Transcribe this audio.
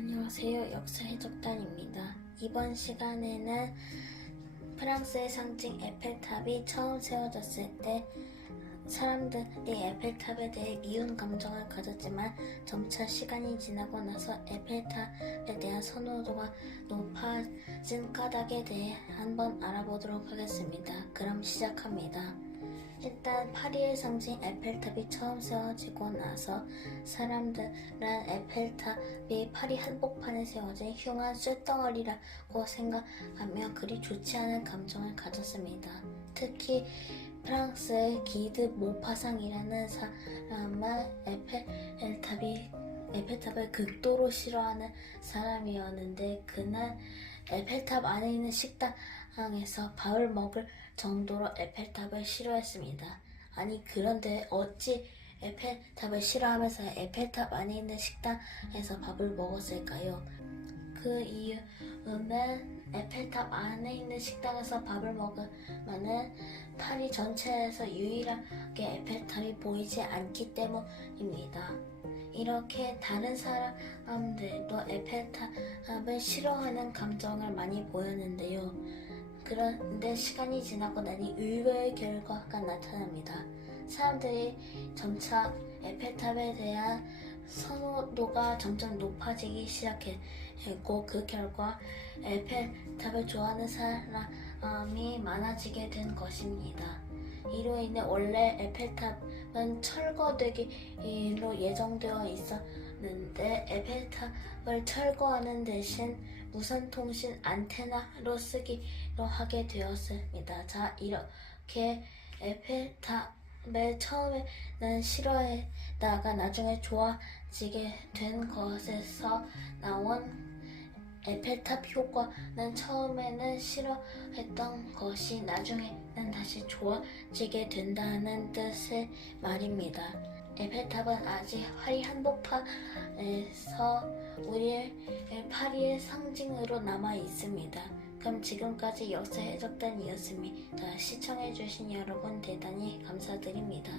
안녕하세요. 역사 해적단입니다. 이번 시간에는 프랑스의 상징 에펠탑이 처음 세워졌을 때 사람들이 에펠탑에 대해 미운 감정을 가졌지만 점차 시간이 지나고 나서 에펠탑에 대한 선호도가 높아진 까닭에 대해 한번 알아보도록 하겠습니다. 그럼 시작합니다. 일단 파리의 상징 에펠탑이 처음 세워지고 나서 사람들은 에펠탑이 파리 한복판에 세워진 흉한 쇳덩어리라고 생각하며 그리 좋지 않은 감정을 가졌습니다. 특히 프랑스의 기드 모파상이라는 사람은 에펠탑이 에펠탑을 극도로 싫어하는 사람이었는데 그날 에펠탑 안에 있는 식당에서 밥을 먹을 정도로 에펠탑을 싫어했습니다. 아니 그런데 어찌 에펠탑을 싫어하면서 에펠탑 안에 있는 식당에서 밥을 먹었을까요? 그 이유는 에펠탑 안에 있는 식당에서 밥을 먹으면은 파리 전체에서 유일하게 에펠탑이 보이지 않기 때문입니다. 이렇게 다른 사람들도 에펠탑을 싫어하는 감정을 많이 보였는데요. 그런데 시간이 지나고 나니 의외의 결과가 나타납니다. 사람들이 점차 에펠탑에 대한 선호도가 점점 높아지기 시작했고 그 결과 에펠탑을 좋아하는 사람이 많아지게 된 것입니다. 이로 인해 원래 에펠탑은 철거되기로 예정되어 있었는데 에펠탑을 철거하는 대신 무선통신 안테나로 쓰기로 하게 되었습니다. 자, 이렇게 에펠탑을 처음에는 싫어했다가 나중에 좋아지게 된 것에서 나온 에펠탑 효과는 처음에는 싫어했던 것이 나중에는 다시 좋아지게 된다는 뜻의 말입니다. 에펠탑은 아직 파리 한복판에서 우리의 파리의 상징으로 남아 있습니다. 그럼 지금까지 역사 해적단이었습니다. 시청해주신 여러분 대단히 감사드립니다.